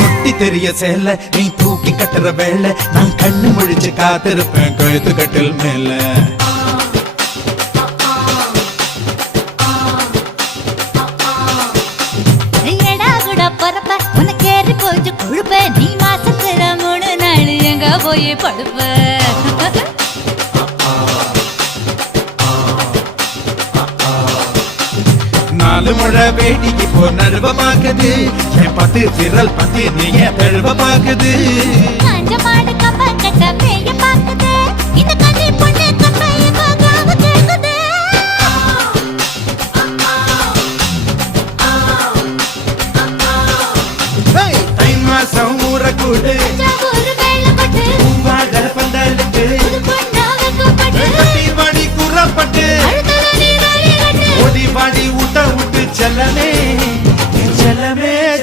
முட்டி தெரிய சேல நீ தூக்கி கட்டுற வேலை நான் கண்ணு முழிச்சு காத்திருப்பேன் கழுத்து கட்டில் மேல நீ மாசத்துல 3 நாள் எங்க போய் படுப்ப நாலு முழை வேடிக்கு போ நழுவ பாக்குது என் 10 விரல் 10 நீ என் தழுவ பாக்குது காஞ்ச மாடு கம்ப கட்ட மேய பாக்குது இந்த கண்ணி பொண்ணு கம்பைய காகாவ கேக்குது தை மாசம் ஊற கூடு